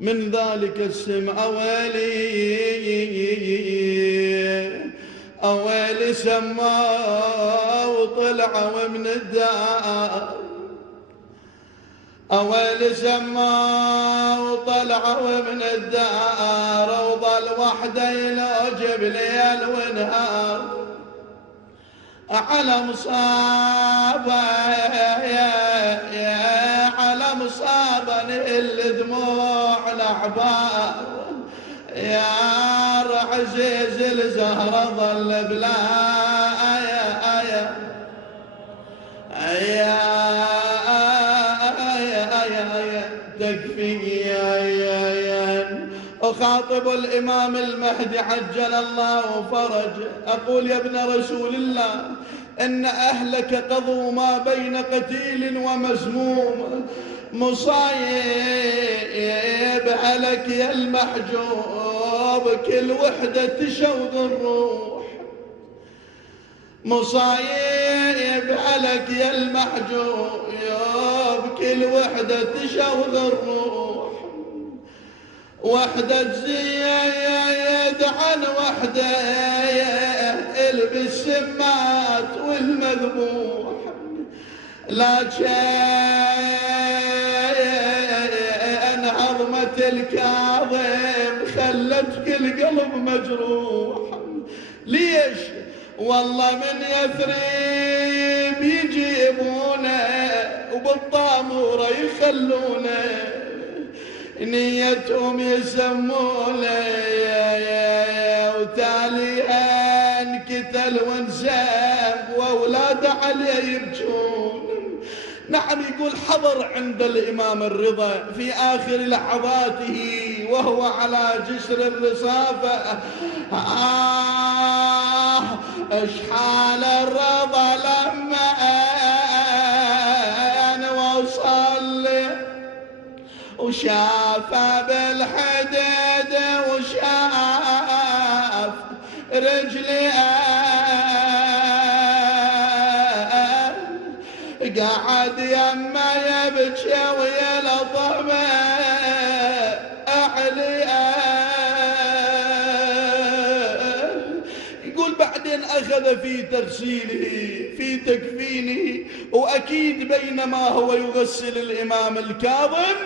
من ذلك السم أويلي سما وطلعوا من الدار، أويلي سما وطلعوا من الدار، وظل وحده يلوجب ليل ونهار على مصابه على مصابه الدموع الأحبار، يا عزيز الزهرة ظل بلا تكفي أخاطب الإمام المهدي عجل الله فرجه، أقول يا ابن رسول الله إن أهلك قضوا ما بين قتيل ومسموم، مصايب عليك يا المحجوب كل وحدة تشوق الروح، مصايب عليك يا المحجوب كل وحدة تشوق الروح، وحدة تزيد عن وحدة بالسمات والمذبوح، لكن عظمة الكاظم خلت كل قلب مجروح. ليش؟ والله من يثرب يجيبونه وبالطامورة يخلونه، نيتهم يسمونه وتاليا انقتل وانساب واولاده عليه يبكون. نعم، يقول حضر عند الإمام الرضا في آخر لحظاته وهو على جسر الرصافة، اشحال الرضا لما أنا وصل وشاف بالحديد وشاف رجلي قاعد يما يبكي ويلطم أعلي. يقول بعدين أخذ في تغسيله في تكفينه، وأكيد بينما هو يغسل الإمام الكاظم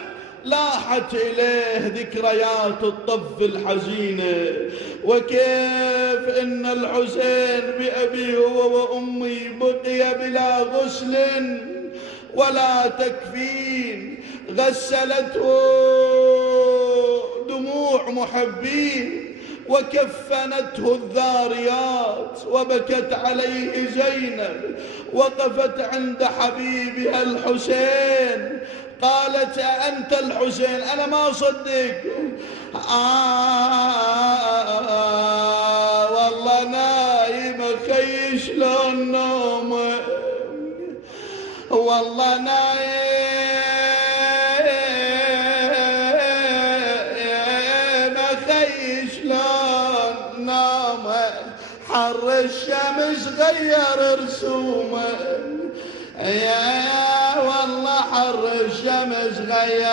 لاحت إليه ذكريات الطف الحزينة، وكيف إن الحسين بأبي هو وأمي بقي بلا غسل ولا تكفين، غسلته دموع محبين وكفنته الذاريات، وبكت عليه زينب وقفت عند حبيبها الحسين قالت أنت الحسين؟ أنا ما أصدق، والله نايم أخي شلون نومه، والله نايم أخي شلون نومه، حر الشمس غير رسومه، يا والله حر الشمس غير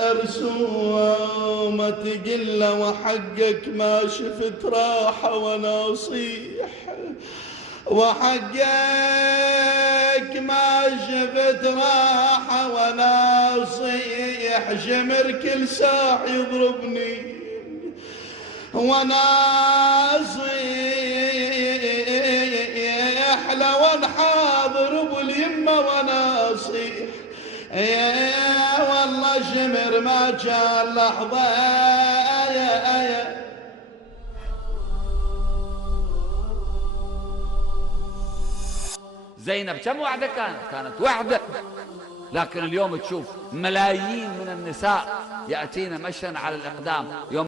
رسومه، تقل وحقك ما شفت راحة وانا اصيح، وحقك ما شفت راحة وانا اصيح، شمر كل ساع يضربني وانا اصيح، لو انحاضر باليمه وانا اصيح، يا والله شمر ما كان لحظه زينب كم وحدة كانت وحدة، لكن اليوم تشوف ملايين من النساء يأتين مشيا على الإقدام. يوم